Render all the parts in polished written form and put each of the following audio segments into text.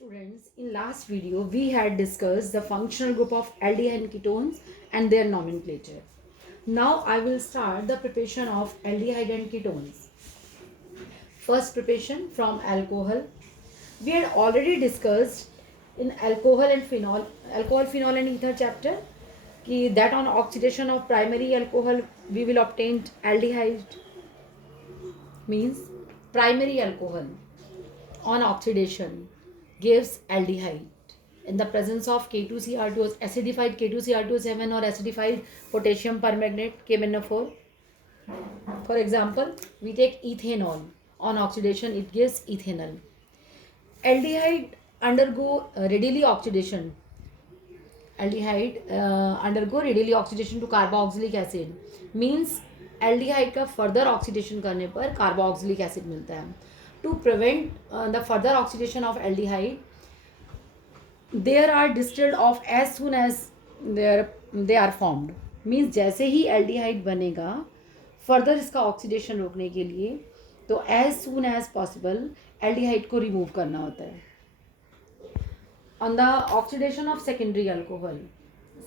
Students, in last video we had discussed the functional group of aldehyde ketones and their nomenclature. Now I will start the preparation of aldehyde and ketones. First preparation from alcohol. We had already discussed in alcohol, phenol and ether chapter that on oxidation of primary alcohol we will obtain aldehyde, means primary alcohol on oxidation gives aldehyde in the presence of K2Cr2, acidified K2Cr2 7 or acidified potassium permanganate KMnO4. For example, we take ethanol. On oxidation, it gives ethanol. Aldehyde undergo readily oxidation. Undergo readily oxidation to carboxylic acid. Means aldehyde का further oxidation करने पर carboxylic acid मिलता है. To prevent the further oxidation of aldehyde, there are distilled off as soon as they are formed. Means जैसे ही aldehyde बनेगा further इसका oxidation रोकने के लिए तो as soon as possible aldehyde को रिमूव करना होता है. On the oxidation of secondary alcohol,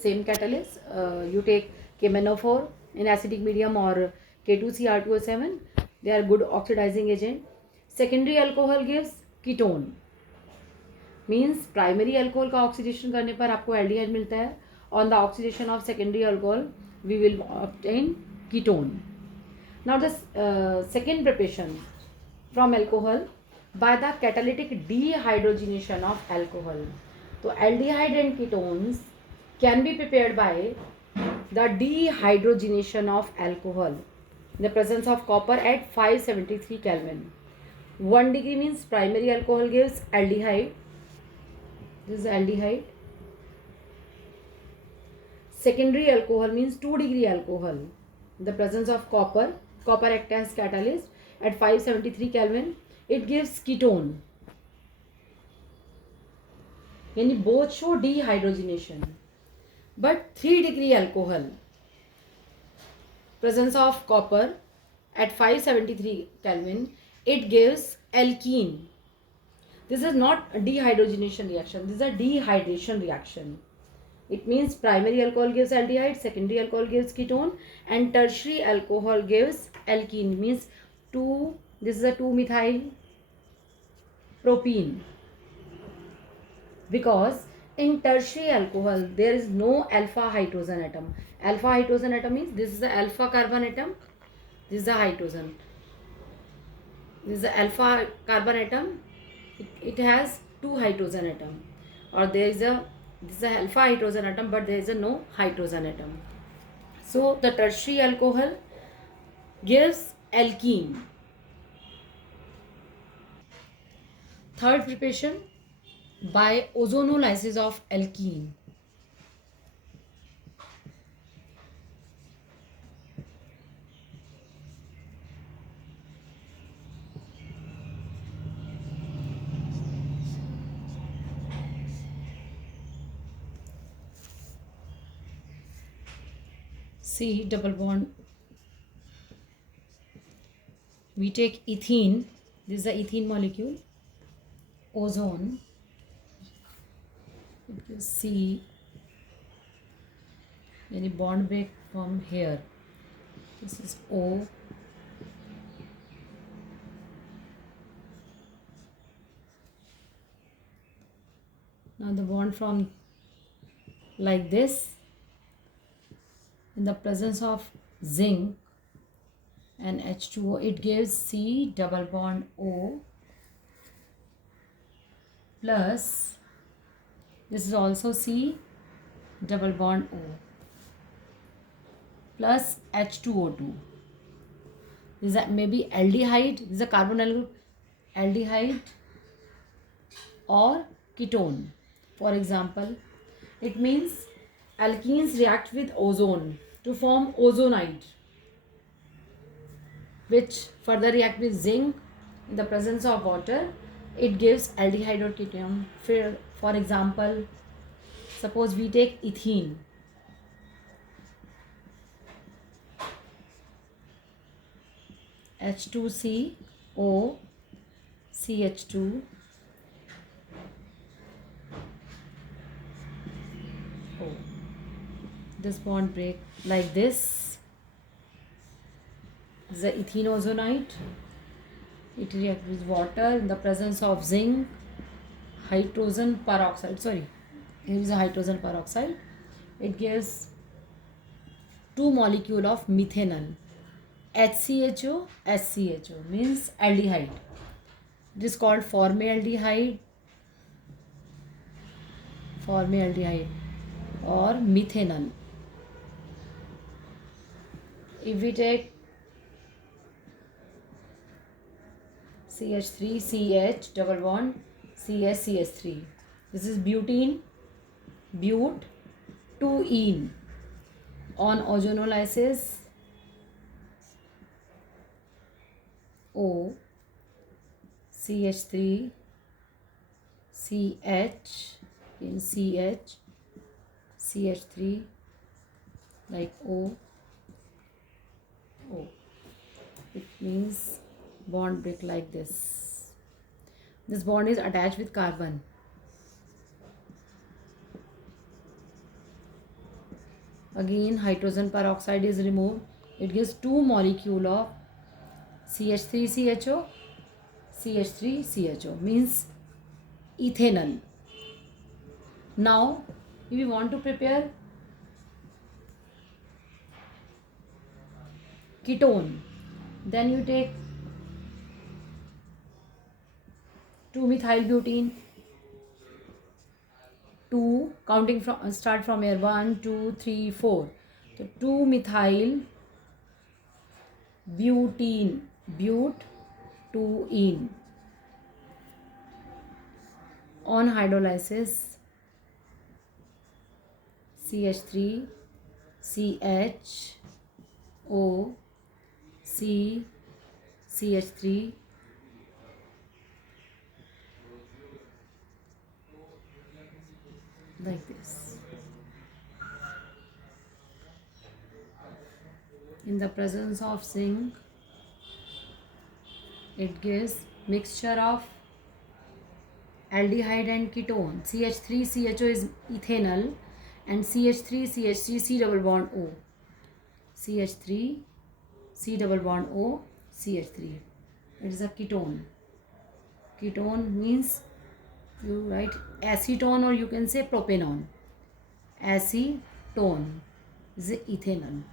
same catalyst, you take KMnO4 in acidic medium or K2Cr2O7. they are good oxidizing agent. Secondary alcohol gives ketone. Means primary alcohol का oxidation करने पर आपको aldehyde मिलता है. On the oxidation of secondary alcohol we will obtain ketone. Now the second preparation from alcohol by the catalytic dehydrogenation of alcohol. तो aldehyde and ketones can be prepared by the dehydrogenation of alcohol in the presence of copper at 573 Kelvin. 1 degree means primary alcohol gives aldehyde. This is aldehyde. Secondary alcohol means 2 degree alcohol. In the presence of copper acts as catalyst at 573 Kelvin. It gives ketone. Yani both show dehydrogenation. But 3 degree alcohol, presence of copper at 573 Kelvin, it gives alkene. This is not a dehydrogenation reaction, this is a dehydration reaction. It means primary alcohol gives aldehyde, secondary alcohol gives ketone, and tertiary alcohol gives alkene. Means this is a 2-methyl propene. Because in tertiary alcohol there is no alpha hydrogen atom. Alpha hydrogen atom means this is the alpha carbon atom, this is the hydrogen. This is the alpha carbon atom. It has 2 hydrogen atom, or this is a alpha hydrogen atom, but there is a no hydrogen atom. So the tertiary alcohol gives alkene. Third preparation by ozonolysis of alkene. C double bond. We take ethene. This is the ethene molecule. Ozone. C. Any bond break from here. This is O. Now the bond from like this. In the presence of zinc and H2O, it gives C double bond O plus, this is also C double bond O plus H2O2. This is maybe aldehyde, this is a carbonyl group, aldehyde or ketone. For example, it means alkenes react with ozone to form ozonide, which further react with zinc. In the presence of water, it gives aldehyde or ketone. For example, suppose we take ethene. H2CO CH2 this bond break like this. This is the ethenoozonate. It reacts with water in the presence of zinc, hydrogen peroxide. Sorry, here is a hydrogen peroxide. It gives 2 molecule of methanol. HCHO, SCHO means aldehyde. It is called formaldehyde or methanol. If we take CH3CH double bond CH3, this is butene, but 2-ene. On ozonolysis, O CH3 CH in CH CH3 like O. It means bond break like this. This bond is attached with carbon. Again, hydrogen peroxide is removed. It gives 2 molecule of CH3CHO, CH3CHO means ethanol. Now, if we want to prepare ketone, then you take 2-methylbutene, 2 counting from start from here 1 2 3 4. So 2-methylbutene, but 2-ene. On hydrolysis, CH3 CH O C CH3 like this. In the presence of zinc, it gives mixture of aldehyde and ketone. CH3CHO is ethanol and CH3CH3 C double bond O. CH3 C double bond O CH3. It is a ketone. Ketone means you write acetone or you can say propanone. Acetone is ethanol.